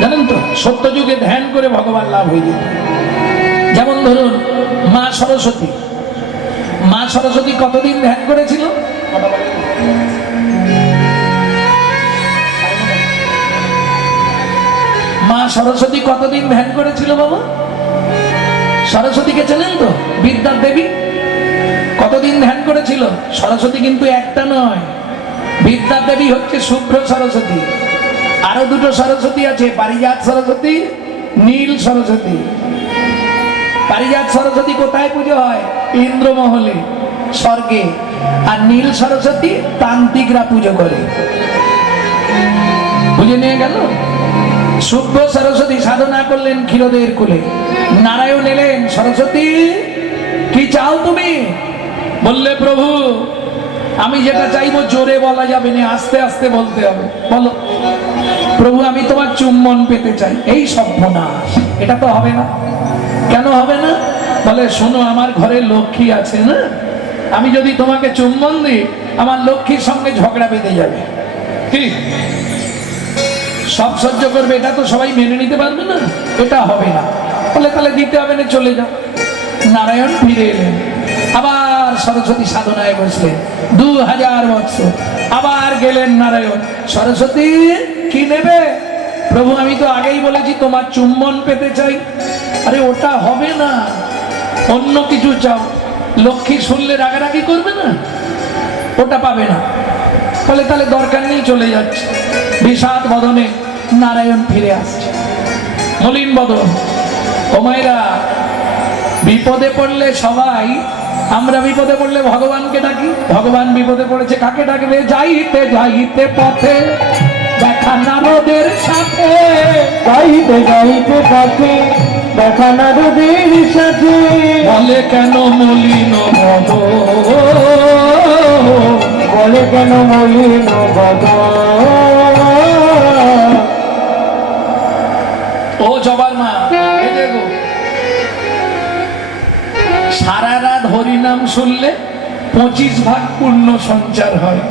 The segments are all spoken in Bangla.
জানেন তো, সত্য যুগে ধ্যান করে ভগবান লাভ হয়ে যেত। যেমন ধরুন মা সরস্বতী। মা সরস্বতী কতদিন ধ্যান করেছিল? মা সরস্বতী কতদিন ধ্যান করেছিল বাবা? সরস্বতীকে চেনেন তো, বিদ্যার দেবী। কতদিন ধ্যান করেছিল? সরস্বতী কিন্তু একটা নয়, বিদ্যার দেবী হচ্ছে শুভ্র সরস্বতী। আরো দুটো সরস্বতী আছে, পারিজাত সরস্বতী, নীল সরস্বতী। পারিজাত সরস্বতী কোথায় পুজো হয়? ইন্দ্রমহলে, স্বর্গে। আর নীল সরস্বতী তান্ত্রিকরা পুজো করে। বুঝে নিয়ে গেল? শুভ্র সরস্বতী সাধনা করলেন ক্ষীরোদের কুলে। নারায়ণ এলেন, সরস্বতী কি চাও তুমি? বললে প্রভু আমি যেটা চাইবো জোরে বলা যাবে না, আস্তে আস্তে বলতে হবে। বলো। প্রভু আমি তোমার চুম্বন পেতে চাই। এই সর্বনাশ, এটা তো হবে না। কেন হবে না? বলে শোনো, আমার ঘরে লক্ষ্মী আছে না, আমি যদি তোমাকে চুম্বন দিই আমার লক্ষ্মীর সঙ্গে ঝগড়া বেঁধে যাবে। কি সব সহ্য করবে? এটা তো সবাই মেনে নিতে পারবে না, এটা হবে না। বলে তাহলে দিতে হবে না, চলে যাও। নারায়ণ ফিরে এলেন, আবার সরস্বতী সাধনায় বসলেন 2000 বছর। আবার গেলেন নারায়ণ, সরস্বতী কি নেবে? প্রভু আমি তো আগেই বলেছি তোমার চুম্বন পেতে চাই। আরে ওটা হবে না, অন্য কিছু চাও। লক্ষ্মী শুনলে রাগারাগি করবে না, ওটা পাবে না। বলে তাহলে দরকার নেই, চলে যাচ্ছে। বিষাদ বদনে নারায়ণ ফিরে আসছে, মলিন বদন। ও মায়েরা, বিপদে পড়লে সবাই, আমরা বিপদে পড়লে ভগবানকে ডাকি। ভগবান বিপদে পড়েছে, কাকে ডাকবে? যাইতে যাইতে পথে দেখা নারদের সাথে, যাইতে যাইতে পথে দেখা নারদের সাথে। বলে কেন মলিন বদন, বলে কেন মলিন বদন। ও জবার মা, এই দেখো, সারা রাত হরিনাম শুনলে 25 ভাগ পুণ্য সঞ্চার হয়।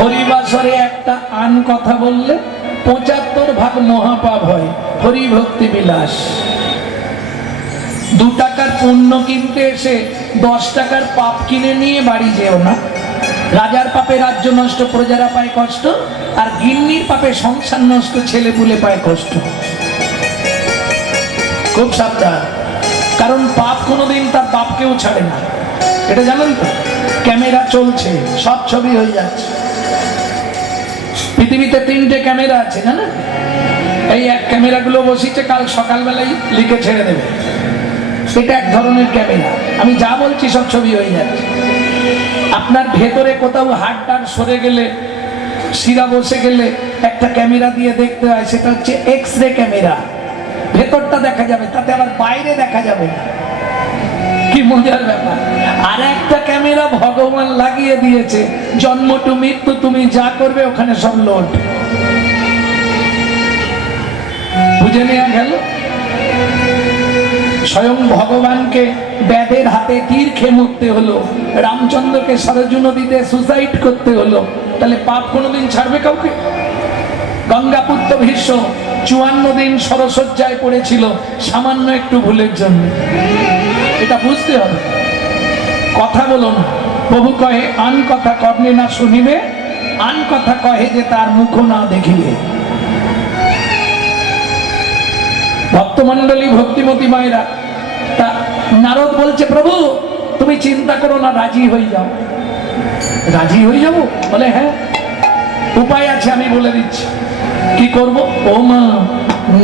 হরিবাসরে একটা আন কথা বললে 75 ভাগ মহাপাপ হয়। হরি ভক্তি বিলাস। 2 টাকার পুণ্য কিনতে এসে 10 টাকার পাপ কিনে নিয়ে বাড়ি যেও না। রাজার পাপে রাজ্য নষ্ট, প্রজারা পায় কষ্ট। আর গিন্নির পাপে সংসার নষ্ট, ছেলে পুলে পায় কষ্ট। খুব সাবধান, কারণ পাপ কোনোদিন তার বাপকেও ছাড়ে না। এটা জানেন তো? ক্যামেরা চলছে, সব ছবি হয়ে যাচ্ছে। পৃথিবীতে 3টে ক্যামেরা আছে জানেন? এই এক ক্যামেরাগুলো বসিয়েছে, কাল সকালবেলায় লিখে ছেড়ে দেবে। এটা এক ধরনের ক্যামেরা। আমি যা বলছি সব ছবি হয়ে যাচ্ছে। আপনার ভেতরে কোথাও হাড়টার সরে গেলে, শিরা বসে গেলে একটা ক্যামেরা দিয়ে দেখতে হয়, সেটা হচ্ছে এক্স-রে ক্যামেরা। ভেতরটা দেখা যাবে, তাতে আবার বাইরে দেখা যাবে। কি মজার ব্যাপার। আর একটা ক্যামেরা ভগবান লাগিয়ে দিয়েছে, জন্ম টু মৃত্যু তুমি যা করবে ওখানে সব লোড। বুঝে নেওয়া গেল? স্বয়ং ভগবানকে ব্যাধের হাতে তীর খেয়ে মরতে হলো, রামচন্দ্রকে সরজু নদীতে সুসাইড করতে হলো। তাহলে পাপ কোনোদিন ছাড়বে কাউকে? গঙ্গাপুত্র ভীষ্ম 54 দিন সরসজ্জায় পড়েছিল সামান্য একটু ভুলের জন্য। এটা বুঝতে হবে। কথা বলো না। প্রভু কহে আন কথা কর্ণে না শুনিবে, আন কথা কহে যে তার মুখ না দেখিবে। ভক্তমন্ডলী, ভক্তিমতী মায়েরা, তা নারদ বলছে প্রভু তুমি চিন্তা করো না, রাজি হয়ে যাও। রাজি হয়ে যাবো? বলে হ্যাঁ, উপায় আছে, আমি বলে দিচ্ছি। কি করব? ও মা,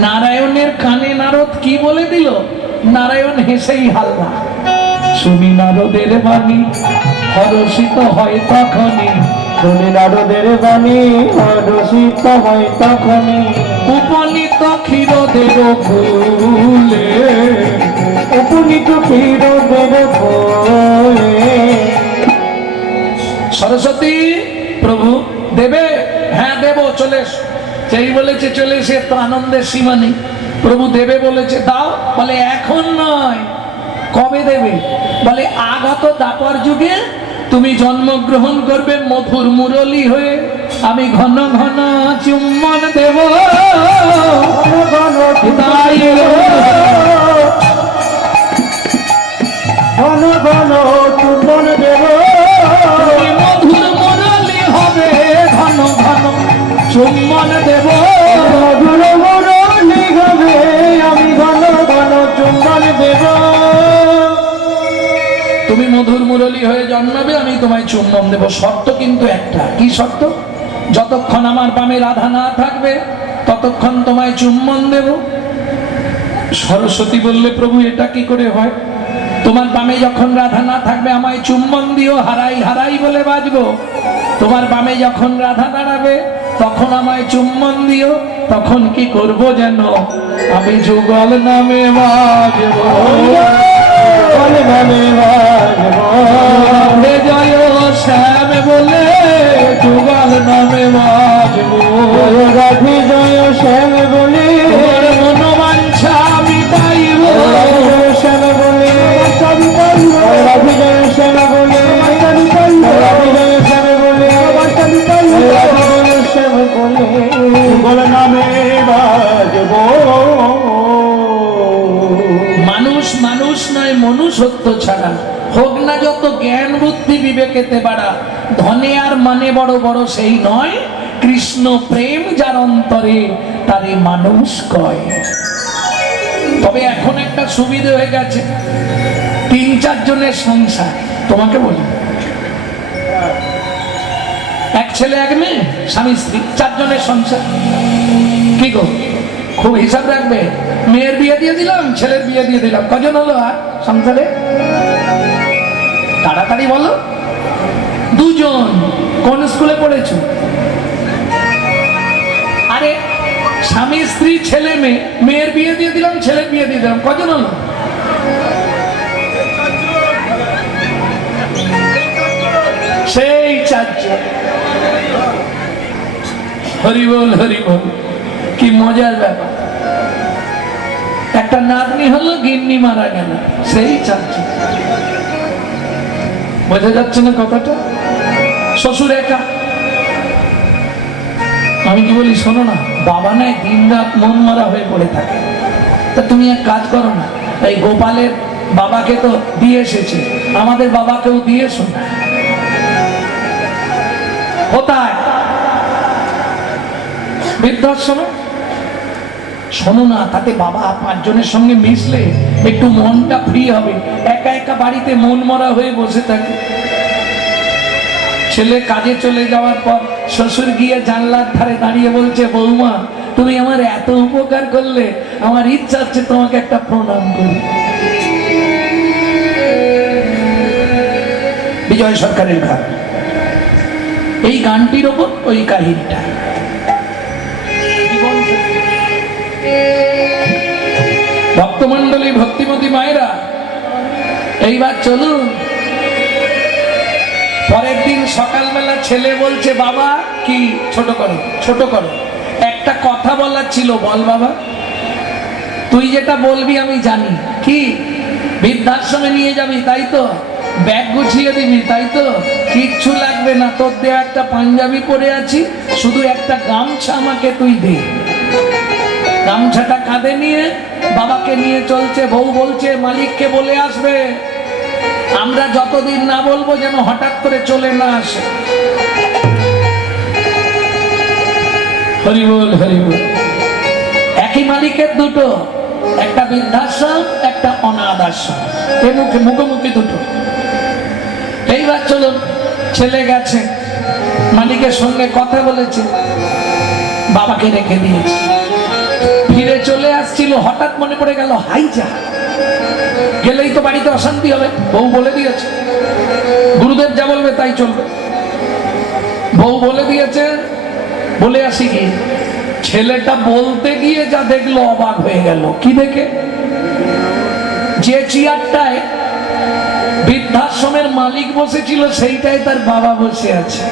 নারায়ণের কানে নারদ কি বলে দিল? নারায়ণ হেসেই হালকা। শুনি নারদের বাণী হরষিত হয় তখনই, শুনি নারদের বাণী হরষিত হয় তখনই। উপনীত ক্ষীরদের ফুলে, উপনীত ক্ষীরদের ফুলে। সরস্বতী প্রভু দেবে? হ্যাঁ দেব, চলে এসো। যেই বলেছে চলে এসে, তো আনন্দের সীমা নেই। প্রভু দেবে বলেছে, দাও। বলে এখন নয়, কবে দেবে? বলে আগত দাপর যুগে তুমি জন্মগ্রহণ করবে মধুর মুরলী হয়ে, আমি ঘন ঘন চুম্বন দেব, ঘন মুরলী হয়ে জন্মাবে, আমি তোমায় চুম্বন দেব। শর্ত কিন্তু একটা। কি শর্ত? যতক্ষণ আমার বামে রাধা না থাকবে ততক্ষণ তোমায় চুম্বন দেব। সরস্বতী বললে, প্রভু এটা কি করে হয়? তোমার বামে যখন রাধা না থাকবে আমায় চুম্বন দিও, হারাই হারাই বলে বাজবো। তোমার বামে যখন রাধা দাঁড়াবে তখন আমায় চুম্বন দিও। তখন কি করব যেন? আমি যুগল নামে বাজবো, বলে নামে বাজবো। রাধে জয় শ্যাম বলে যুগল নামে বাজবো। রাধে জয় শ্যাম বলে তোমার মনোবাঞ্ছা মিটাইব, শ্যাম বলে রাধে জয় শ্যাম বলে রাধে জয় শ্যাম বলে রাধে জয় শ্যাম বলে বলে নামে বাজবো। মানুষ মানুষ নয়, মনুষ্যত্ব ছাড়া হোক না যত জ্ঞান বুদ্ধি বিবেকেতে বাড়া, ধনে আর মানে বড় বড় সেই নয়, কৃষ্ণ প্রেম যার অন্তরে তারে মানুষ কয়। তবে এখন একটা সুবিধা হয়ে গেছে, 3-4 জনের সংসার। তোমাকে বলি, এক ছেলে এক মেয়ে, স্বামী স্ত্রী, 4 জনের সংসার। কি গো, খুব হিসাব রাখবে। মেয়ের বিয়ে দিয়ে দিলাম, ছেলের বিয়ে দিয়ে দিলাম, কজন হলো আর সংসারে? তাড়াতাড়ি বলো। 2 জন। কোন স্কুলে পড়েছো? আরে স্বামী স্ত্রী ছেলে মেয়ে, মেয়ের বিয়ে দিয়ে দিলাম, ছেলের বিয়ে দিয়ে দিলাম, কজন হলো? সেই 4 জন। হরি বল হরি বল, কি মজার ব্যাপার। একটা নাতনি হলো, গিন্নি মারা গেল, সেই 4 জন। বোঝা যাচ্ছে না কথাটা? শ্বশুর একা। আমি কি বলি শোনো না, বাবা নাই দিন রাত মন মরা হয়ে পড়ে থাকে। তা তুমি এক কাজ করো না, এই গোপালের বাবাকে তো দিয়ে এসেছে, আমাদের বাবাকেও দিয়ে এসো না। কোথায়? বৃদ্ধাশ্রমে। শোনো না, তাতে বাবা 5 জনের সঙ্গে মিশলে একটু মনটা ফ্রি হবে। একা একা বাড়িতে মন মরা হয়ে বসে থাকে। ছেলে কাজে চলে যাওয়ার পর শ্বশুর গিয়ে জানলার ধারে দাঁড়িয়ে বলছে, বৌমা তুমি আমার এত উপকার করলে, আমার ইচ্ছা হচ্ছে তোমাকে একটা প্রণাম করি। বিজয় সরকারের গান। এই গানটির ওপর ওই কাহিনীটা। ভক্তমন্ডলী, ভক্তিমতী মায়েরা, এইবার চলুন। পরের দিন সকালবেলা ছেলে বলছে, বাবা কি? ছোট করো ছোট করো, একটা কথা বলার ছিল। বল বাবা। তুই যেটা বলবি আমি জানি। কি? বৃদ্ধাশ্রমে নিয়ে যাবি তাই তো? ব্যাগ গুছিয়ে দিবি তাই তো? কিচ্ছু লাগবে না, তোর দেওয়া একটা পাঞ্জাবি পরে আছি, শুধু একটা গামছা আমাকে তুই দে। গামছাটা কাঁধে নিয়ে বাবাকে নিয়ে চলছে। বউ বলছে, মালিককে বলে আসবে, আমরা যতদিন না বলবো যেন হঠাৎ করে চলে না আসে। হরি বল হরি বল। একই মালিকের 2, একটা বৃদ্ধাশ্রম, একটা অনাথ আশ্রম, এই মুখোমুখি 2। এইবার চলুন, ছেলে গেছে, মালিকের সঙ্গে কথা বলেছে, বাবাকে রেখে দিয়েছে। ফিরে চলে আসছিল, হঠাৎ মনে পড়ে গেল, হাই যা, গেলেই তো বাড়িতে অশান্তি হবে। বউ বলে দিয়েছে, গুরুদেব যা বলবে তাই চলবে। বউ বলে দিয়েছে, বলে আসি কি? ছেলেটা বলতে গিয়ে যা দেখলো অবাক হয়ে গেল। কি দেখে? যে চেয়ারটায় বৃদ্ধাশ্রমের মালিক বসেছিল সেইটাই তার বাবা বসে আছে,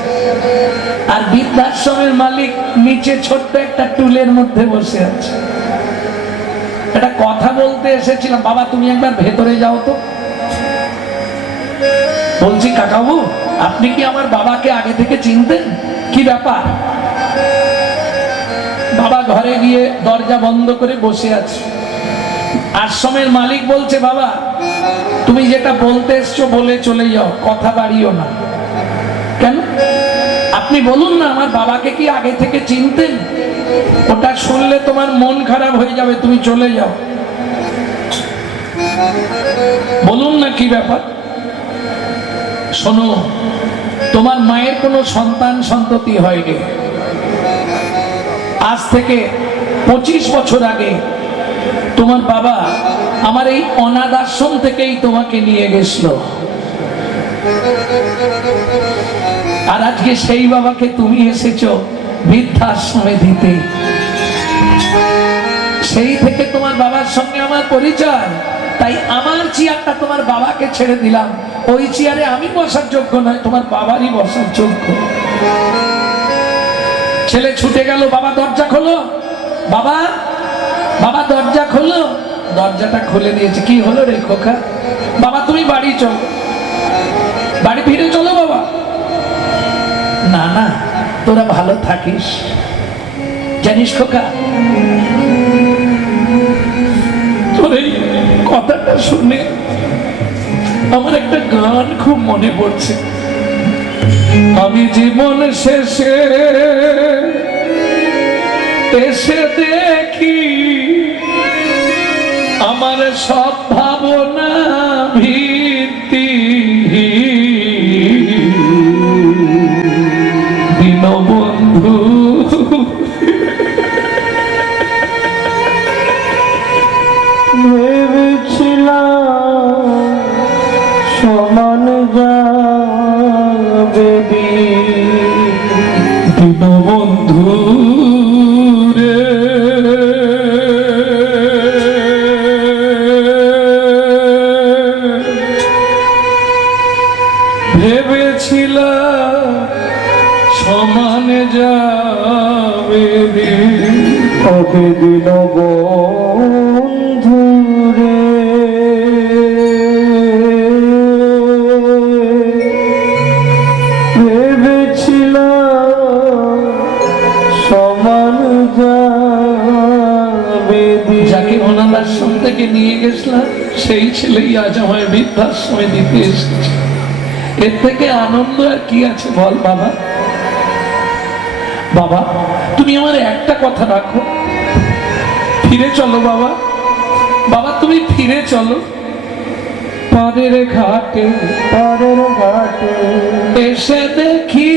আর বৃদ্ধাশ্রমের মালিক নিচে ছোট্ট একটা টুলের মধ্যে বসে আছে। একটা কথা বলতে এসেছিলাম, বাবা তুমি একবার ভেতরে যাও তো। বলছি, কাকাবু আপনি কি আমার বাবাকে আগে থেকে চিনতেন? কি ব্যাপার? বাবা ঘরে গিয়ে দরজা বন্ধ করে বসে আছে। আশ্রমের মালিক বলছে, বাবা তুমি যেটা বলতে এসছো বলে চলে যাও, কথা বাড়িও না। কেন? আপনি বলুন না, আমার বাবাকে কি আগে থেকে চিনতেন? ওটা শুনলে তোমার মন খারাপ হয়ে যাবে, তুমি চলে যাও। বলুন না কি ব্যাপার। শোনো, তোমার মায়ের কোনো সন্তান সন্ততি হয়নি। আজ থেকে 25 বছর আগে তোমার বাবা আমার এই অনাথ আশ্রম থেকেই তোমাকে নিয়ে গেছিল। আর আজকে সেই বাবাকে তুমি এসেছো বৃদ্ধাশ্রমে দিতে। সেই থেকে তোমার বাবার সঙ্গে আমার পরিচয়, তাই আমার চেয়ারটা তোমার বাবাকে ছেড়ে দিলাম। ওই চেয়ারে আমি বসার যোগ্য নয়, তোমার বাবারই বসার যোগ্য। ছেলে ছুটে গেল, বাবা দরজা খোলো, বাবা বাবা দরজা খোলো। দরজাটা খুলে দিয়েছে। কি হলো রে খোকা? বাবা তুমি বাড়ি চলো, বাড়ি ফিরে চলো বাবা। না না, তোরা ভালো থাকিস। জানিস খোকা, তোর এই কথাটা শুনে আমার একটা গান খুব মনে পড়ছে। আমি জীবন শেষে এসে দেখি আমার সব ভাবনা ভিত্তি দীনবন্ধু। ভেবেছিলাম সমান যাবে দীনবন্ধু রে, ভেবেছিলাম সমান যাবে ওকে দীনবন্ধু রে। ভেবেছিলাম সমান যাবে। যাকে অনাথ আশ্রম থেকে নিয়ে গেছিলাম সেই ছেলেই আজ আমায় বৃদ্ধাশ্রমে দিতে এসেছে। এর থেকে আনন্দ আর কি আছে বল বাবা? বাবা তুমি আমার একটা কথা রাখো, ফিরে চলো বাবা। বাবা তুমি ফিরে চলো। পরের ঘাটে পরের ঘাটে এসে দেখি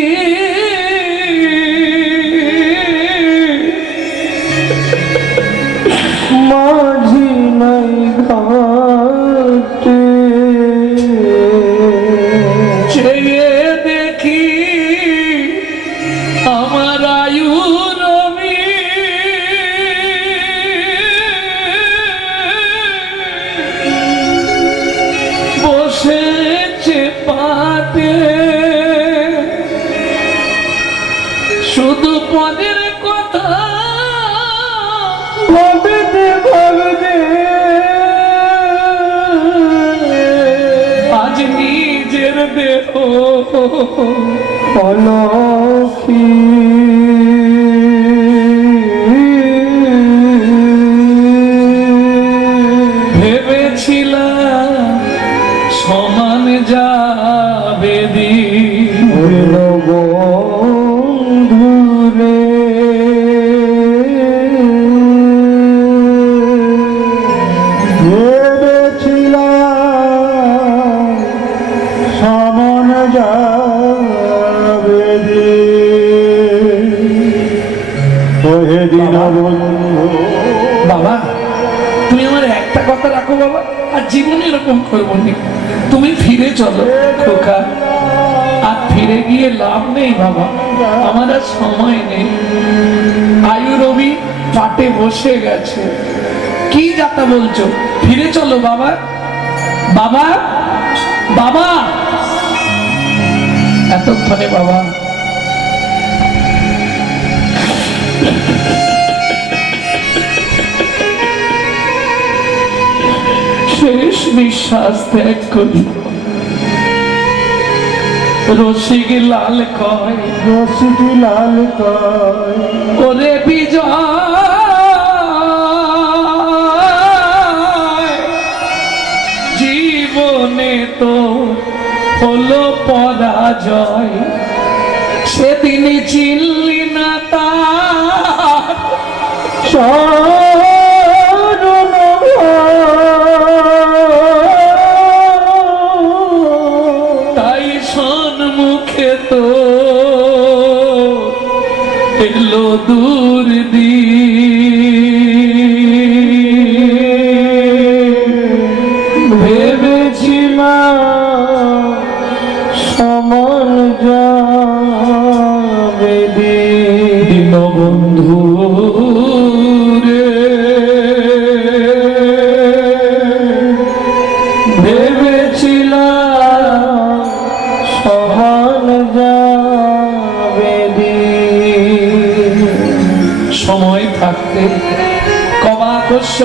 মাঝি নাই ঘাটে। চেয়ে দেখি আমার আয়ুর আমি বসেছে পাটে। শুধু পদের কথা ভাবতে ভাবতে আজ নিজের দেহ অলক্ষী। ভেবেছিলাম সমান যাবে দিন। দীনবন্ধু রে। ভেবেছিলাম সমান যাবে ওহে দীনবন্ধু। বাবা তুমি আমার একটা কথা রাখো বাবা, আর জীবনে এরকম করবো না। তুমি ফিরে চলো খোকা। আর ফিরে গিয়ে লাভ নেই বাবা, আমার আর সময় নেই। আয়ু রবি পাটে বসে গেছে। কি যাতা বলছো? ফিরে চলো বাবা। বাবা বাবা এতক্ষণে বাবা শেষ নিঃশ্বাস ত্যাগ করি। রসিক লাল কয় রসিক লাল কয় ওরে বিজয়, জীবনে তো হলো পরাজয়। সেদিন চিনলি না তার তাই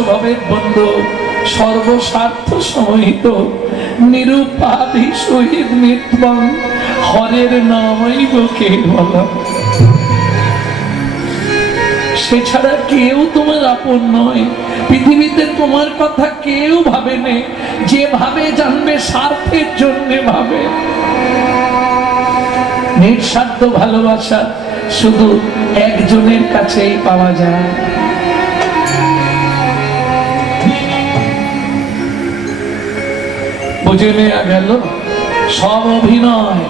ভবের বন্ধু সর্বস্বার্থ সমহিত নিরুপাধি সহিত নিত্যং হরের নামই বকে বলা। সে ছাড়া কেউ তোমার আপন নয়, পৃথিবীতে তোমার কথা কেউ ভাবে নে, যে ভাবে জানবে স্বার্থের জন্য ভাবে। নিঃস্বার্থ ভালোবাসা শুধু একজনের কাছেই পাওয়া যায়। বুঝে নেওয়া গেল সব অভিনয়,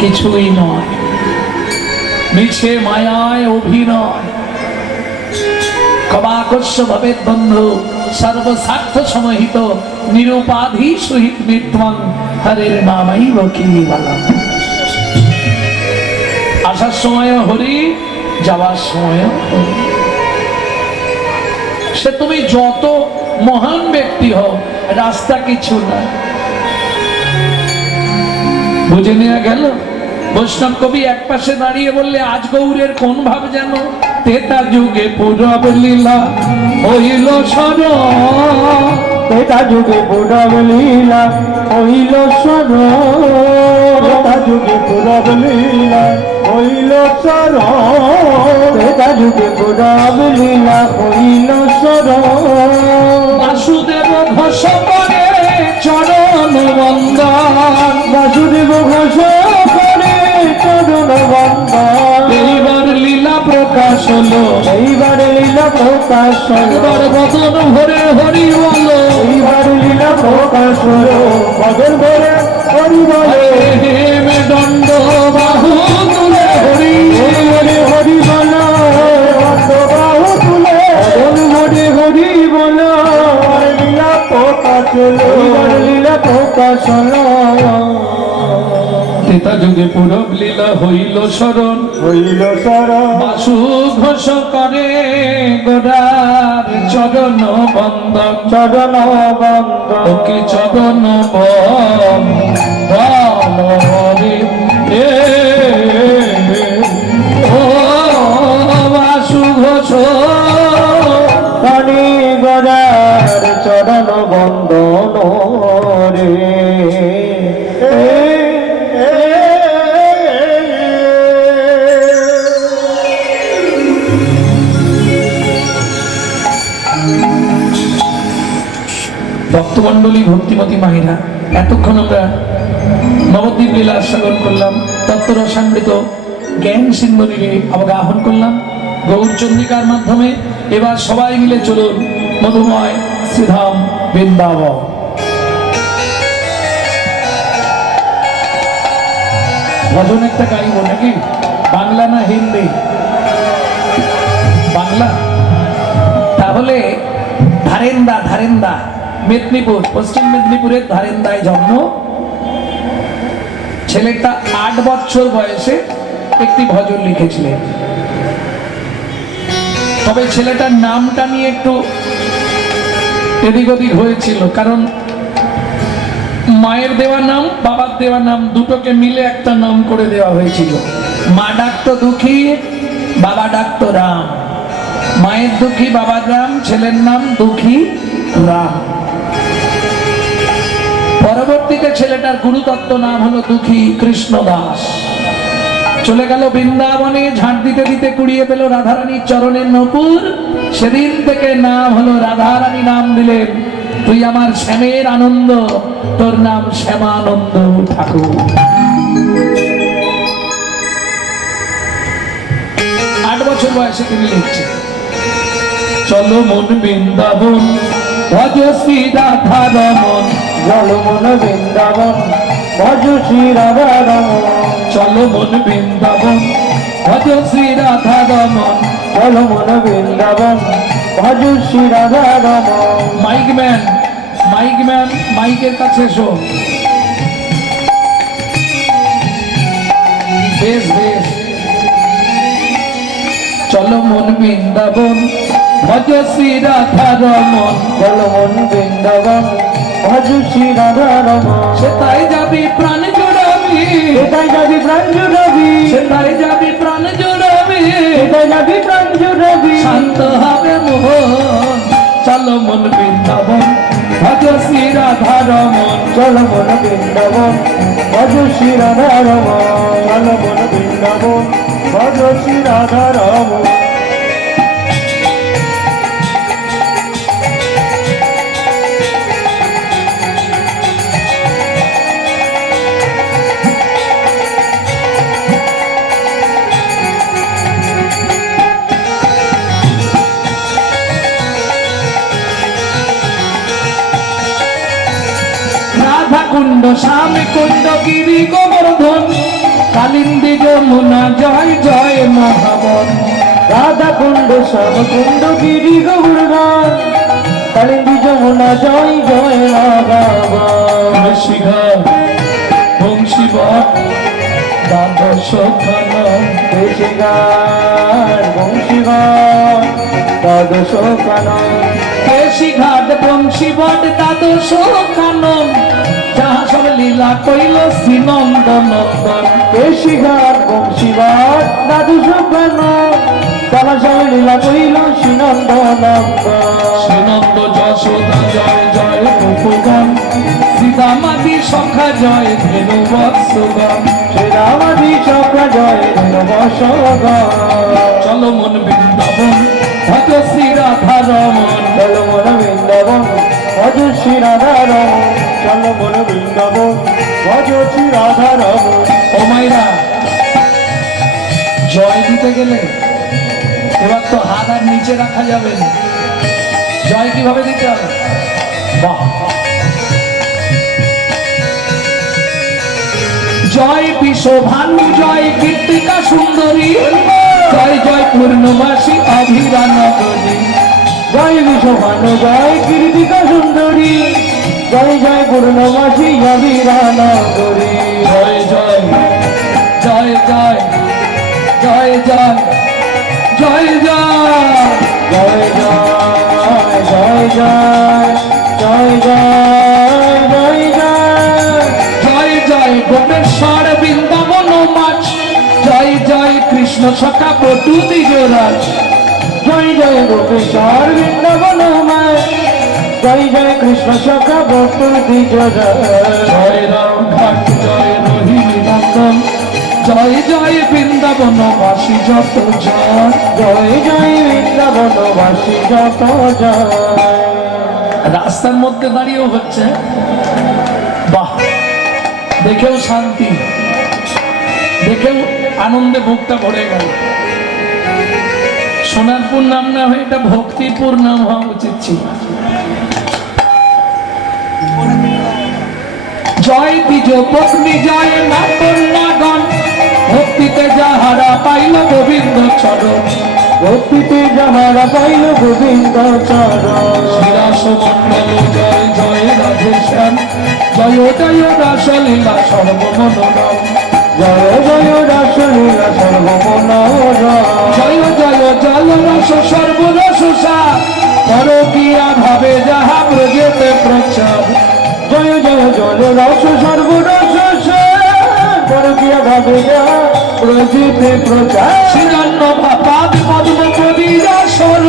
কিছুই নয়, মিছে মায়ায় অভিনয়। কবাকস্য ভবেৎ বন্ধু সর্বস্বার্থ সমহিত নিরুপাধি সহিত নিত্যং হরের নামাইব কেবলম। আসার সময় হরি, যাওয়ার সময় হরি। সে তুমি যত মহান ব্যক্তি হও, রাস্তা কিছু না। বুঝে নেওয়া গেল। বৈষ্ণব কবি এক পাশে দাঁড়িয়ে বললে, আজ গৌরের কোন ভাব যেন তেতা যুগে পূরব লীলা হইল সরল। তেতা যুগে পূরব লীলা হইল সরল। তেতা যুগে পূরব লীলা হইল সরল। তেতা যুগে পূরব লীলা হইল সরল। বাসুদেব ঘোষ করে চরণ বন্দন। বাসুদেব ঘোষ করে চরণ বন্দন। এইবার লীলা প্রকাশ হলো, এইবার লীলা প্রকাশ হলো। এবার বদন ভরে হরি বলো। এইবার লীলা প্রকাশ হলো, বদন ভরে হরি বলে। হেমে দণ্ড বাহু তুলে হরি হরি হরি বলো, বন্ধ বাহু তুলে বদন ভরে হরি বলো। লীলা প্রকাশ হলো, এইবার লীলা প্রকাশ হলো। তেতা যুগে পূরব লীলা হইল শরণ। হইল সরল। বাসু ঘোষ করে গোড়ার চরণ বন্দন। চরণ বন্দন। ওকে চরণ বন্দন হরি এ ও বাসু ঘোষ পানি গড়ার চরণ বন্দন রে। ভক্তমন্ডলী, ভক্তিমতী মাহিরা, এতক্ষণ আমরা নবদ্বীপ লীলা আস্বাদন করলাম, তত্ত্বরসামৃত জ্ঞান সিন্ধু নীলে অবগাহন করলাম গৌরচন্দ্রিকার মাধ্যমে। এবার সবাই মিলে চলুন মধুময় শ্রীধাম বৃন্দাবন। ভজন একটা গাইব নাকি? বাংলা না হিন্দি? বাংলা। তাহলে ধারেন্দা, ধারেন্দা মেদিনীপুর, পশ্চিম মেদিনীপুরের ধারেন্দায় জন্ম। ছেলেটা 8 বছর বয়সে একটি ভজন লিখেছিলেন। তবে ছেলেটার নামটা নিয়ে একটু এদিক ওদিক হয়েছিল, কারণ মায়ের দেওয়া নাম, বাবার দেওয়া নাম দুটোকে মিলে একটা নাম করে দেওয়া হয়েছিল। মা ডাকতো দুঃখী, বাবা ডাকতো রাম। মায়ের দুঃখী, বাবার রাম, ছেলের নাম দুঃখী রাম। পরবর্তীতে ছেলেটার গুরুতত্ত্ব নাম হলো দুঃখী কৃষ্ণ দাস। চলে গেল বৃন্দাবনে, ঝাঁট দিতে দিতে কুড়িয়ে পেল রাধারানীর চরণের নপুর। সেদিন থেকে নাম হলো রাধারানী, নাম দিলেন তুই আমার শ্যামের আনন্দ, তোর নাম শ্যামানন্দ ঠাকুর। 8 বছর বয়সে তিনি লিখছেন, চলো মন বৃন্দাবন ভজ শ্রী রাধা রমন। চলো মন বৃন্দাবন ভজ শ্রী রাধা রমন। চলো মন বৃন্দাবন ভজ শ্রী রাধা রমন। চলো মন বৃন্দাবন ভজ শ্রী রাধা রমন। মাইকম্যান, মাইকম্যান মাইকের কাছে এসো। বেশ বেশ। চলো মন বৃন্দাবন ভজ শ্রী রাধা রমন। চলো মন বৃন্দাবন ভজ শ্রী রাধা রমন। সেটাই যাবি প্রাণ জোড়াবি, সেটাই যাবি প্রাণ জুড়াবি। সেটাই যাবি প্রাণ জোড়াবি। সেটাই যাবি প্রাণ জুড়াবি। শান্ত হবে মোহন, চল চল মন বৃন্দাবন ভজ শ্রী রাধা রমন চল মন বৃন্দাবন ভজ শ্রী রাধা রমন রাধা কুণ্ড স্বামী কুণ্ড গিরি গোবর্ধন কালিন্দী যমুনা জয় জয় মহাবন। রাধা কুণ্ড শ্যাম কুণ্ড গিরি গোবর্ধন কালিন্দী যমুনা জয় জয় রাধাবন। শিখর বংশীবট দ্বাদশ কানন দেশিগার বংশীগণ দ্বাদশ কানন কেশিঘাট বংশীবট দ্বাদশ কানন যাহা সব লীলা কইল শ্রীনন্দ নন্দন। দেশিগার বংশীগণ দ্বাদশ কানন তারা সব লীলা কইল শ্রীনন্দ নন্দন। শ্রীনন্দ যশোদা জয় জয় গোপগণ শ্রীদামাদি সখা জয় ধেনু বৎসগণ। শ্রীরামাদি চক্র জয় বসগণ চলো মন বৃন্দাবন ভজ শ্রী রাধা রমন। চল মন বৃন্দাবন ভজ শ্রী রাধা রমন চল মন বৃন্দাবন ভজ শ্রী রাধা রমন। ও মাইরা জয় দিতে গেলে এবার তো হাত আর নিচে রাখা যাবে না। জয় কিভাবে দিতে হবে? বাহ! জয় বিশ্বভানু জয় কীর্তিকা সুন্দরী জয় জয় পূর্ণবাসী অভিরানগরী। জয় বিশ্বভানু জয় কীর্তিকা সুন্দরী জয় জয় পূর্ণমাসী অভিরানগরী। জয় জয় জয় জয় জয় জয় জয় জয় জয় জয় জয় জয় জয় জয় জয় জয় জয় জয় গোপেশ্বর বৃন্দাবন মাছ জয় জয় কৃষ্ণ সখা পটু দ্বিজরাজ। জয় জয় গোপেশ্বর বৃন্দাবন মায় জয় জয় কৃষ্ণ সখা ভক্ত দ্বিজরাজ। জয় রাম ঘাট জয় রোহিণী নন্দন জয় জয় বৃন্দাবন বাসী যত জয়। জয় জয় বৃন্দাবনবাসী যত জয়। রাস্তার মধ্যে দাঁড়িয়েও হচ্ছে বাহ! দেখেও শান্তি, দেখেও আনন্দে বুকটা ভরে গেল। সোনারপুর নাম না হয়ে এটা ভক্তিপুর নাম হওয়া উচিত ছিল। জয় দ্বিজ পত্নী জয় না কন্যাগণ ভক্তিতে যাহারা পাইল গোবিন্দ চরণ। ভক্তিতে যাহারা পাইল গোবিন্দ চরণ। শ্রীরাস মন্ডল জয় জয় রাধে শ্যাম জয় জয় রাসলীলা সর্বমনোরম। জয় জয় রাসলীলা সর্বমনোরম। জয় জয় জল রস সর্বরস সার পরকিয়া ভাবে যাহা ব্রজেতে প্রচার। জয় জয় জল রস সর্বরস পরকিয়া ভাবে যা প্রজিতে প্রচার। শ্রীরন্ন পাদ পদ্ম করিয়া সর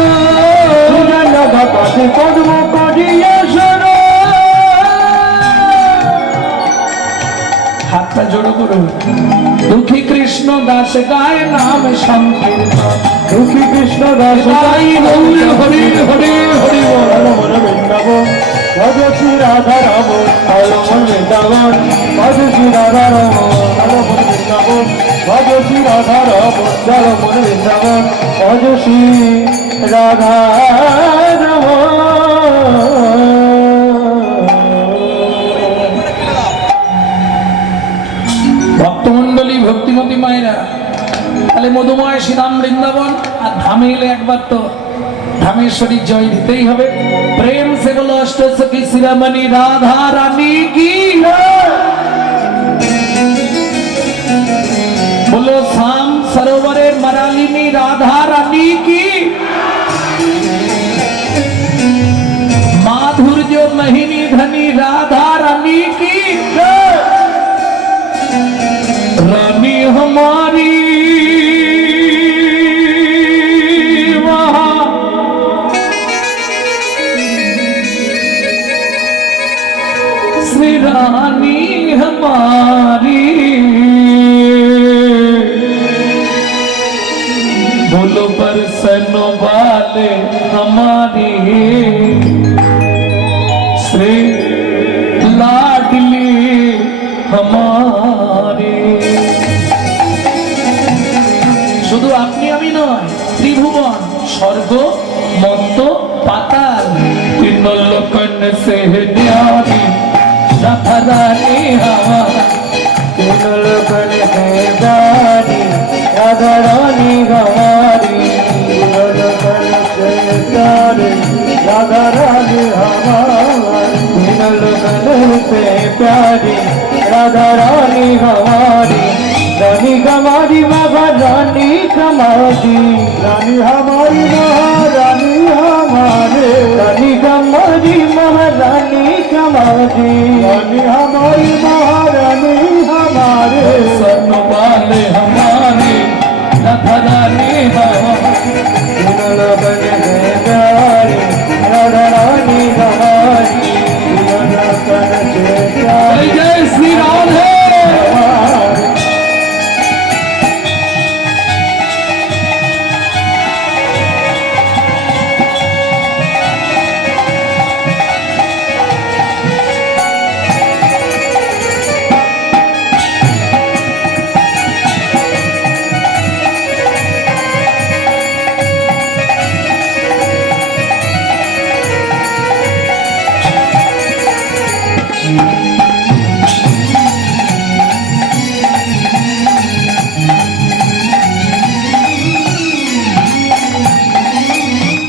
পাতি পদ্ম করিয়া সর। হাতটা জোড়ো করুন। দুঃখী কৃষ্ণ দাস গায় নাম সংকীর্তন। দুঃখী কৃষ্ণ দাস গাই গৌরী হরি হরি হরি বল। মন বৃন্দাবন ভজ শ্রী রাধা রমন চল মন বৃন্দাবন ভজ শ্রী রাধা রমন চল মন বৃন্দাবন ভজ শ্রী রাধা রমন চল মন বৃন্দাবন ভজ শ্রী রাধা রমন। ভক্তমন্ডলী ভক্তিমতী মায়েরা তাহলে মধুময় শ্রীরাম বৃন্দাবন আর ধামে এলে একবার তো ধামেশ্বরীর জয় দিতেই হবে। প্রেম সে বলো অষ্ট সখী শিরামণি রাধা রানী কি বলো শাম সরোবরে মরালিনী রাধা রানী কি माधुर्य महिनी धनी राधा रानी की रानी हमारी वहाँ श्री रानी हमारी बोलो बरसन वाले हमारी श्री लाडली हमारी শুধু আপনি আমি নয় ত্রিভুবন স্বর্গ মর্ত পাতাল তিন লোকন সে ন্যারি রাধা রানী हमारी तीन लोकन से प्यारी राधा रानी हमारी तीन लोकन से प्यारी राधा रानी हमारी तीन लोकन से प्यारी राधा रानी हमारी रानी हमारी महारानी हमारी रानी हमारी महारानी हमारे रानी हमारी महारानी हमारी रानी हमारी महारानी हमारे बरसन वाले हमारी राधा रानी हमारी तीन लोकन से प्यारी राधा रानी हमारी तीन लोकन से प्यारी जय जय श्री राम है हमारी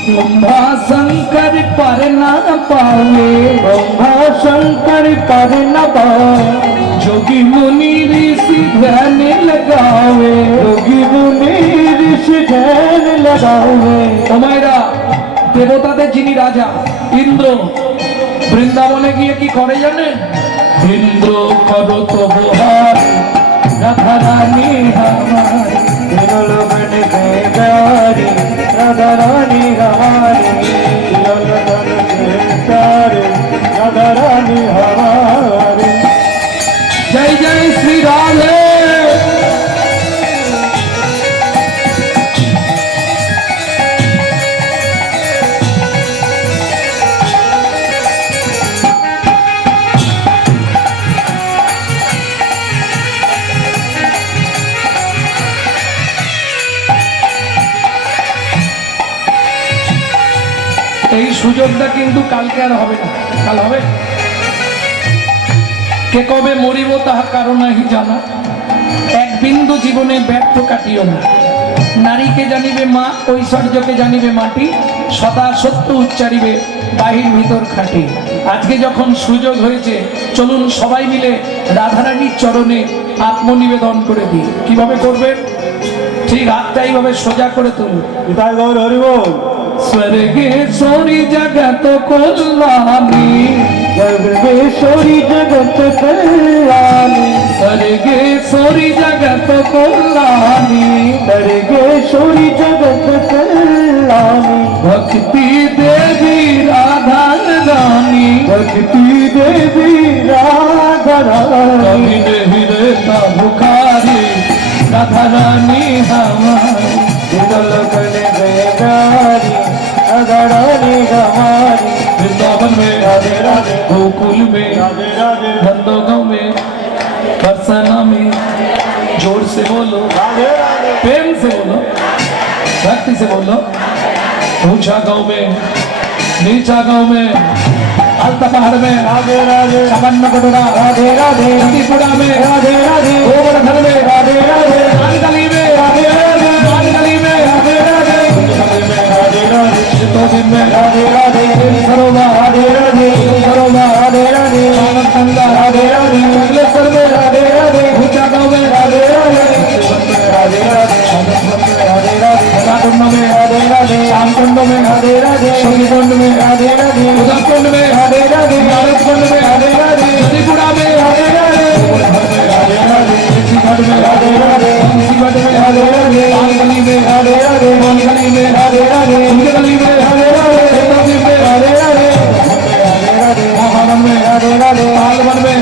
ब्रह्मा शंकर पर ना पावे ब्रह्मा शंकर पर न पाए जोगी मुनि ऋषि ध्यान लगावे योगी मुनि ऋषि ध्यान लगावे ওমাইরা দেবতাদের যিনি রাজা ইন্দ্র বৃন্দাবনে গিয়ে কি করে জানেন ইন্দ্র করো তো বহার রাধা রানী हमारी तीन लोगन से प्यारी राधा रानी हमारी तीन लोगन से प्यारी राधा रानी हमारी जय जय श्री राम है এই সুযোগটা কিন্তু কালকে আর হবে না কাল হবে কে কবে মরিব তাহা কারণ নাহি জানা এক বিন্দু জীবনে ব্যর্থ কাটিও না নারীকে জানিবে মা ঐশ্বর্যকে জানিবে মাটি সদা সত্য উচ্চারিবে বাহির ভিতর খাটি আজকে যখন সুযোগ হয়েছে চলুন সবাই মিলে রাধারানীর চরণে আত্মনিবেদন করে দিই কিভাবে করবেন ঠিক হাতটা এইভাবে সোজা করে তুলুন পিতায় গৌর হরিবোল स्वर्गेश्वरी जगत कल्याणी सर्वेश्वरी जगत कल्याणी स्वर्गेश्वरी जगत कल्याणी सर्वेश्वरी जगत कल्याणी भक्ति देवी राधा रानी भक्ति देवी राधा रानी कभी नहीं रहता भुखारी राधा रानी हमारी तीन लोगन से प्यारी राधा रानी हमारी वृंदावन में राधे राधे गोकुल में राधे राधे नंदोगांव में बरसाना में जोर से बोलो राधे राधे प्रेम से बोलो भक्ति से बोलो ऊंचा गांव में नीचा गांव में अलता पहाड़ में राधे राधे सामान्य कटोरा राधे राधे नदीपुरा में राधे राधे गोवर्धन में राधे राधे मानगली में राधे राधे मानगली में राधे राधे राधे राधे चित्तौड़गढ़ में राधे राधे सरोवर राधे राधे सरोवर राधे राधे मानगंगा राधे राधे मंगलेश्वर में राधे राधे ऊंचा गांव में राधे राधे राधे राधे राधे राधे कुंड में राधे राधे श्यामकुंड में राधे राधे कुंड में राधे राधे उदयकुंड में राधे राधे नारद कुंड में राधे राधे नदीपुरा में राधे राधे राधे राधे घाट में राधे राधे घाट में राधे राधे मानगली में राधे राधे मानगली में राधे राधे गली में राधे राधे में राधे राधे राधे राधे मोहन में राधे राधे पालवन में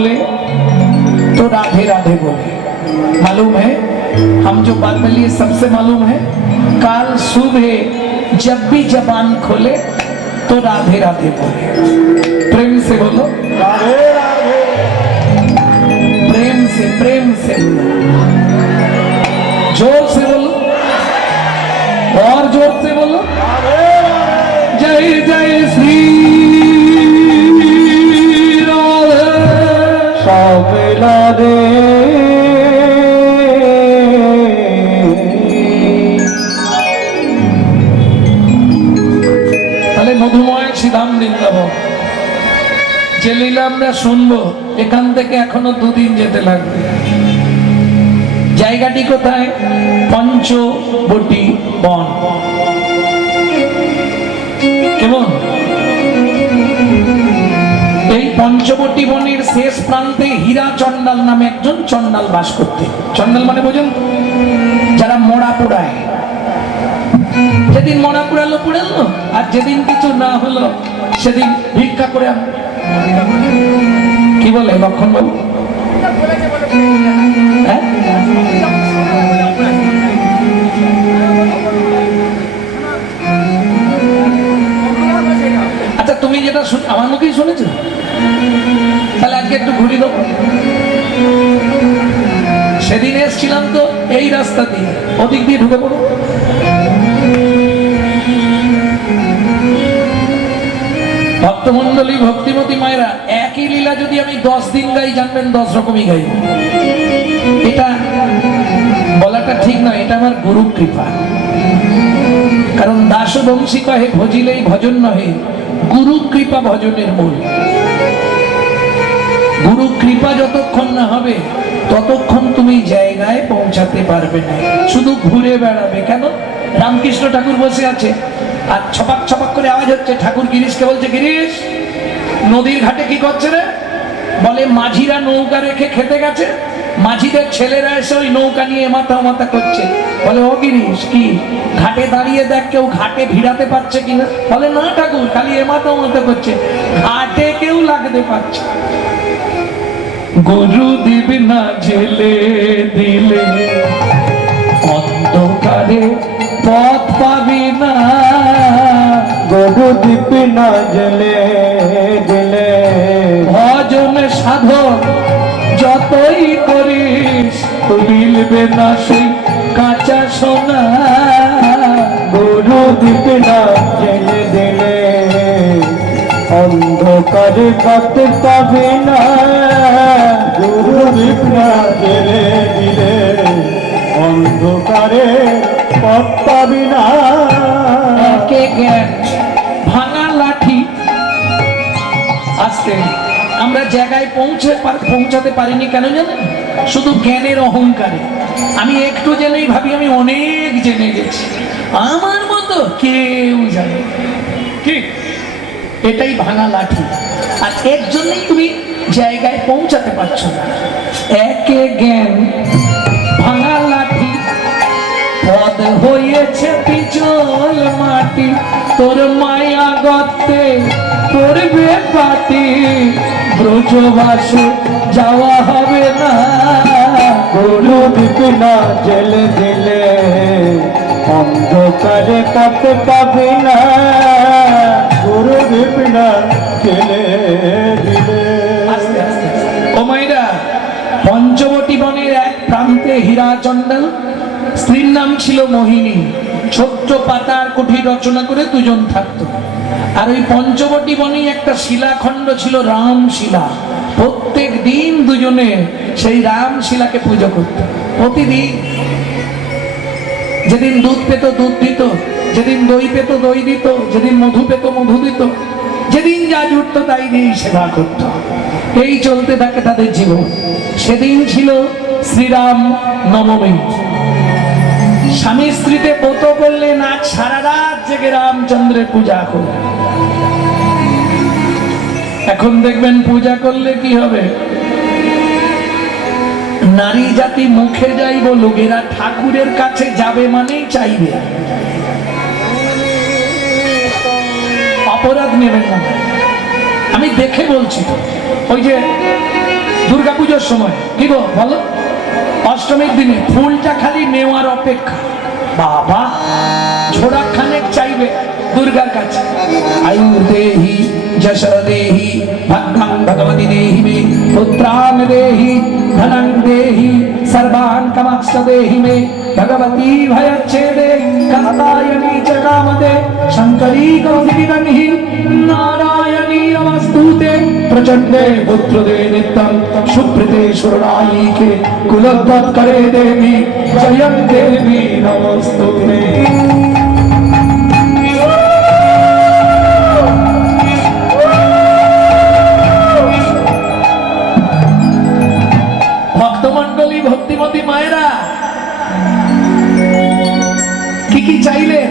बोले तो राधे राधे बोले। मालूम है, हम जो बात में लिए सबसे मालूम है, काल सुबह जब भी जबान खोले तो राधे राधे बोले। प्रेम से बोलो, राधे राधे प्रेम से बोलो, जोर से बोलो और जोर से बोलो, जय जय श्री राधे श्यामला रे তাহলে মধুময় শ্রীধাম বৃন্দাবন যে লীলা আমরা শুনবো, এখান থেকে এখনো দুদিন যেতে লাগবে। জায়গাটি কোথায়? পঞ্চবটি বন। কেমন? এই পঞ্চবটি বনের শেষ প্রান্তে হীরা চন্ডাল নামে একজন চন্ডাল বাস করতে। চন্ডাল মানে বোঝেন? যারা মরা পোড়ায়। যেদিন মরা পোড়ালো পোড়ালো, আর যেদিন কিছু না হলো সেদিন ভিক্ষা করে কি বলে লক্ষণ বাবু? হ্যাঁ? আচ্ছা, তুমি যেটা আমার মুখেই শুনেছো, তাহলে আজকে একটু ঘুরি দেবো। সেদিন এসছিলাম তো এই রাস্তা দিয়ে, ওদিক দিয়ে ঢুকে পড়ো। ভক্তমন্ডলী, ভক্তিমতী মায়েরা, একই লীলা যদি আমি 10 দিন গাই, জানবেন 10 রকমই গাই। এটা বলাটা ঠিক নয়, এটা আমার গুরু কৃপা। কারণ দাসবংশী কহে ভজিলেই ভজন নহে, গুরু কৃপা ভজনের মূল। গুরু কৃপা যতক্ষণ না হবে ততক্ষণ তুমি জায়গায় পৌঁছাতে পারবে না, শুধু ঘুরে বেড়াবে। কেন? রামকৃষ্ণ ঠাকুর বসে আছে আর ছপাক ছপাক করে আওয়াজ হচ্ছে। ঠাকুর গিরিশকে বলছে, গিরিশ নদীর ঘাটে কি করছে রে? বলে মাঝিরা নৌকা রেখে খেতে গেছে, মাঝিদের ছেলেরা এসে ওই নৌকা নিয়ে মাথা মাথা করছে। বলে, ও গিরিশ কি ঘাটে দাঁড়িয়ে দেখ কেউ ঘাটে ভিড়াতে পারছে কিনা? বলে, না ঠাকুর, খালি মাথা মাথা করছে, ঘাটে কেউ লাগতে পারছে। গরু দিবি না জেলে দিলে অন্ধকারে পথ পাবি না, গরু দিবি না জেলে দিলে ভজন সাধন যতই করিস মিলবে না সেই কাঁচা সোনা। গরু দিবি না জেলে দিলে অন্ধকারে কাটতে পাবি না। গরু দিবি না জেলে দিলে অন্ধকারে পথ পাবি না। একে জ্ঞান ভাঙা লাঠি। আজকে আমরা জায়গায় পৌঁছাতে পারিনি কেন জানেন? শুধু জ্ঞানের অহংকারে। আমি একটু জেনেই ভাবি আমি অনেক জেনে গেছি, আমার মতো কেউ জানে কি? এটাই ভাঙা লাঠি। আর এর জন্যই তুমি জায়গায় পৌঁছাতে পারছো না। একে জ্ঞান ভাঙা লাঠি, পদ হয়েছে পিছল মাটি, তোর মায়া গর্তে পড়বে পাটি, ব্রজবাসে যাওয়া হবে না। গরু দিবি না জেলে দিলে অন্ধকারে কাটতে পাবি না। গরু দিবি না জেলে দিলে। আস্তে আস্তে ও মাইরা, পঞ্চবটি বনের এক প্রান্তে হীরা চন্ডাল, স্ত্রীর নাম ছিল মোহিনী, ছোট্ট পাতার কুঠি রচনা করে দুজন থাকতো। আর ওই পঞ্চবটি বনেই একটা শিলাখণ্ড ছিল, রামশিলা। প্রত্যেক দিন দুজনে সেই রামশিলাকে পুজো করত। প্রতিদিন যেদিন দুধ পেত দুধ দিত, যেদিন দই পেত দই দিত, যেদিন মধু পেত মধু দিত, যেদিন যা জুটত তাই দিয়ে সেবা করত। এই চলতে থাকে তাদের জীবন। সেদিন ছিল শ্রীরাম নবমী। স্বামী স্ত্রীতে ব্রত করলেন, আজ সারা রাত জেগে রামচন্দ্রের পূজা করলেন। এখন দেখবেন পূজা করলে কি হবে? নারী জাতি মুখে যাই বলুক, এরা ঠাকুরের কাছে যাবে মানেই চাইবে। অপরাধ নেবেন না, আমি দেখে বলছি। ওই যে দুর্গাপুজোর সময় কি গো বলো, অষ্টমীর দিনে ফুলটা খালি নেওয়ার অপেক্ষা। বাবা ঝোড়া খানেক চাইবে দুর্গার কাছে। আয়ু দেহি যশর দেহি ভাগ্যং ভগবতী দেহি মে পুত্রাং দেহি ধনং দেহি সর্বান কামাক্ষ দেহি মে ভগবতী ভয়চ্ছেদে কাত্যায়নী চ কামদে শঙ্করী কৌশিকী নারায়ণী নমস্তুতে প্রচন্ডে পুত্রদে নিত্যং সুপ্রীতে সুরনায়িকে কুলোদ্ভৎকরে দেবী জয়ং দেবী নমস্তুতে। ভক্তমণ্ডলী ভক্তিমতী মায়েরা কি কি চাইলেন?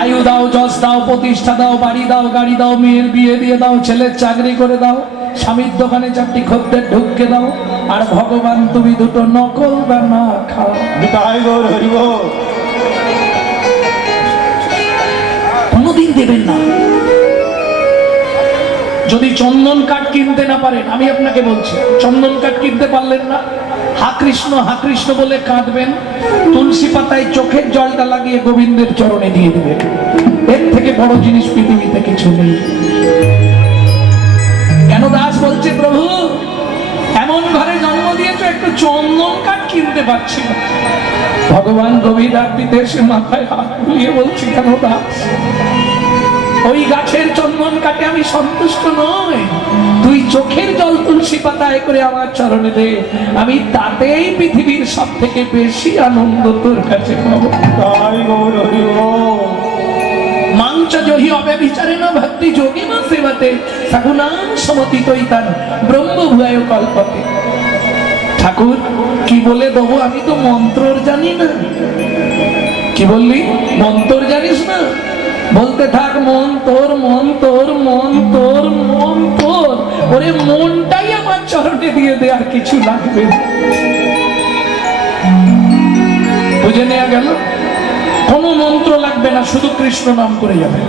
আয়ু দাও, যশ দাও, প্রতিষ্ঠা দাও, বাড়ি দাও, গাড়ি দাও, মেয়ের বিয়ে দিয়ে দাও, ছেলের চাকরি করে দাও, স্বামীর দোকানে 4টি খদ্দের ঢুকে দাও, আর ভগবান তুমি 2টো নকল দানা খাও। কোনদিন দেবেন না। যদি চন্দন কাঠ কিনতে না পারেন, আমি আপনাকে বলছি, চন্দন কাঠ কিনতে পারলেন না, হা কৃষ্ণ বলে কাঁদবেন, তুলসী পাতায় চোখের জলটা লাগিয়ে গোবিন্দের চরণে দিয়ে দেবেন। এর থেকে বড় জিনিস পৃথিবীতে কিছু নেই। কেন দাস বলছে, প্রভু এমন ঘরে জন্ম দিয়েছো, একটু চন্দন কাঠ কিনতে পারছি না। ভগবান গভীর রাত্রিতে এসে মাথায় হাত বুলিয়ে বলছি, কেন দাস, ওই গাছের চন্দন কাটে আমি সন্তুষ্ট নই, তুই চোখের জল তুলসী পাতায় করে আমার চরণে দে, আমি তাতেই পৃথিবীর সব থেকে বেশি আনন্দ তোর কাছে পাবো। মাংস জহি অব্যভিচারে না ভক্তি যোগী না সেবাতে সগুণাং সমতিতৈতান ব্রহ্ম ভূয়ায় কল্পতে। ঠাকুর কি বলে দেবো, আমি তো মন্ত্রর জানি না। কি বললি, মন্ত্র জানিস না? বলতে থাক মন তোর, মন তোর, মন তোর, মন তোর। ওরে মনটাই আমার চরণে দিয়ে দে, আর কিছু লাগবে না। বুঝে নেওয়া গেল? কোনো মন্ত্র লাগবে না, শুধু কৃষ্ণ নাম করে যাবে।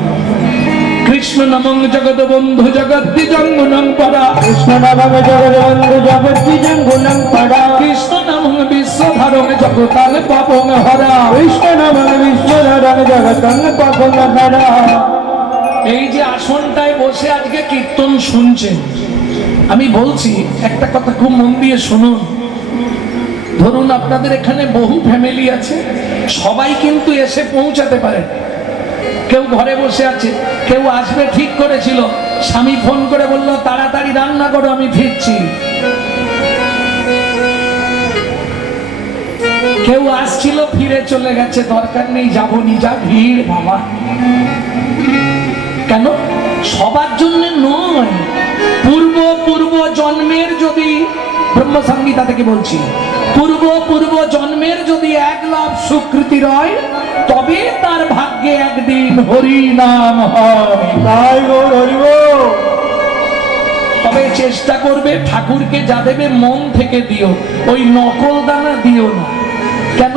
কৃষ্ণ নামং জগৎ বন্ধু জগদ্বিজঙ্গুনং পরা, কৃষ্ণ নামং জগৎ বন্ধু জগদ্বিজঙ্গুনং পরা, কৃষ্ণ নামং বিশ্বধরং জগতাং পাপং হরা, কৃষ্ণ নামং বিশ্বধরং জগতাং পাপং হরা। এই যে আসনটায় বসে আজকে কীর্তন শুনছেন, আমি বলছি একটা কথা খুব মন দিয়ে শুনুন। ধরুন আপনাদের এখানে বহু ফ্যামিলি আছে, সবাই কিন্তু এসে পৌঁছাতে পারে। কেউ ঘরে বসে আছে, কেউ আসবে ঠিক করেছিল, স্বামী ফোন করে বলল তাড়াতাড়ি রান্না করো আমি ফিরছি। কেউ আসছিল ফিরে চলে গেছে, দরকার নেই যাবনি, যা ভিড় বাবা। কেন? সবার জন্য নয়, পূর্ব জন্মের যদি, ব্রহ্ম সংহিতা থেকে বলছি, পূর্ব জন্মের যদি 1 লাখ স্বীকৃতি রয়, তবে তার ভাগ্যে একদিন হরি নাম হয়। তবে চেষ্টা করবে ঠাকুরকে যা দেবে মন থেকে দিও, ওই নকল দানা দিও না। কেন?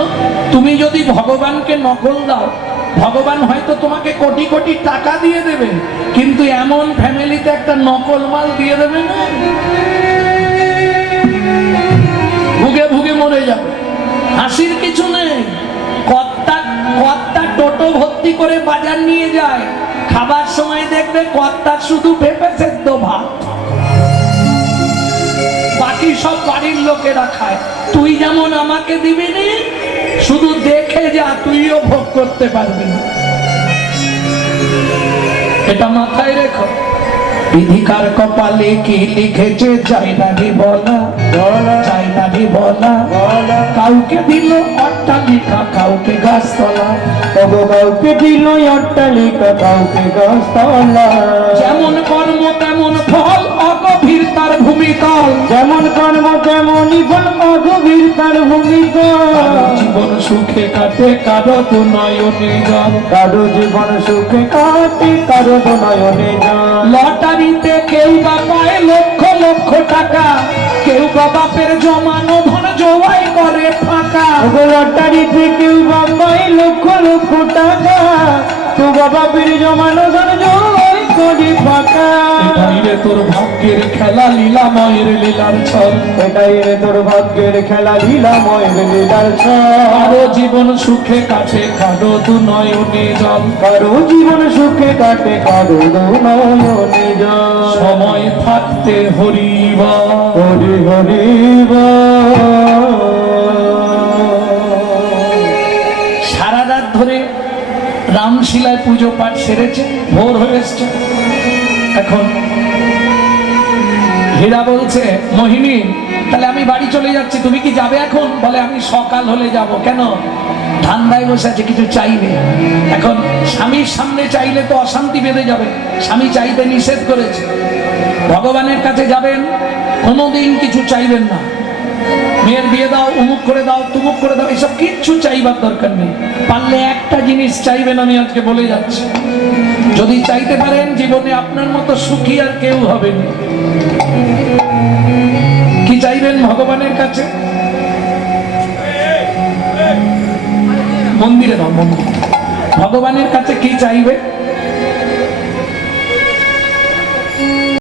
তুমি যদি ভগবানকে নকল দাও, ভগবান হয়তো তোমাকে কোটি কোটি টাকা দিয়ে দেবে, কিন্তু এমন ফ্যামিলিতে একটা নকল মাল দিয়ে দেবে না, ভুগে ভুগে মরে যাবে। হাসির কিছু নেই। কর্তা টোটো ভর্তি করে বাজার নিয়ে যায়, খাবার সময় দেখবে কর্তা শুধু পেঁপে সেদ্ধ ভাত, বাকি সব বাড়ির লোকেরা খায়। তুই যেমন আমাকে দিবি নি, শুধু দেখে যা, তুইও ভোগ করতে পারবি না। এটা মাথায় রেখো। বিধিকার কপালে কি লিখেছে চাই না বলা, চাই না বলা। কাউকে দিল অট্টালিকা, কাউকে গাছতলা, কাউকে দিল অট্টালিকা, কাউকে গাছতলা। যেমন কর্ম তেমন ফল, অগভীর তার ভূমিতল। যেমন কর্ম তেমনই ফল, অগভীর তার ভূমিতল। জীবন সুখে কাটে কারো তো নয়নে জল, কারো জীবন সুখে কাটে কারো তো নয়নে জল। লটারিতে কেউ বা পায় লক্ষ লক্ষ টাকা, কেউ বা বাপের জমানো ধন জোয়াই করে ফাঁকা। লটারিতে কেউ বা পায় লক্ষ লক্ষ টাকা, তো বাপের জমানো ধন জোয়াই নদী ফাঁকা এটাই রে তোর ভাগ্যের খেলা লীলাময়ের লীলার ছল এটাই রে তোর ভাগ্যের খেলা লীলাময় লীলার ছল কারো জীবন সুখে কাটে কারো দু নয়নে জল কারো জীবন সুখে কাটে কারো নয়নে জল সময় থাকতে হরিবা হরি হরি সারা রাত ধরে রামশিলায় পুজো পাঠ সেরেছে, ভোর হয়ে এসছে। এখন হীরা বলছে, মোহিনী তাহলে আমি বাড়ি চলে যাচ্ছি, তুমি কি যাবে এখন? বলে আমি সকাল হলে যাব। কেন? ধান্দায় বসে আছে, কিছু চাইবে। এখন স্বামীর সামনে চাইলে তো অশান্তি বেঁধে যাবে, স্বামী চাইতে নিষেধ করেছে। ভগবানের কাছে যাবেন, কোনোদিন কিছু চাইবেন না, মেয়ের বিয়ে দাও, উমুক করে দাও, তুমুক করে দাও, এসব কিচ্ছু চাইবার দরকার নেই। পারলে একটা জিনিস চাইবেন, আমি আজকে বলে যাচ্ছি, যদি চাইতে পারেন জীবনে আপনার মতো সুখী আর কেউ হবে না। কি চাইবেন ভগবানের কাছে? মন্দিরে দাও, মন্দির। ভগবানের কাছে কি চাইবে?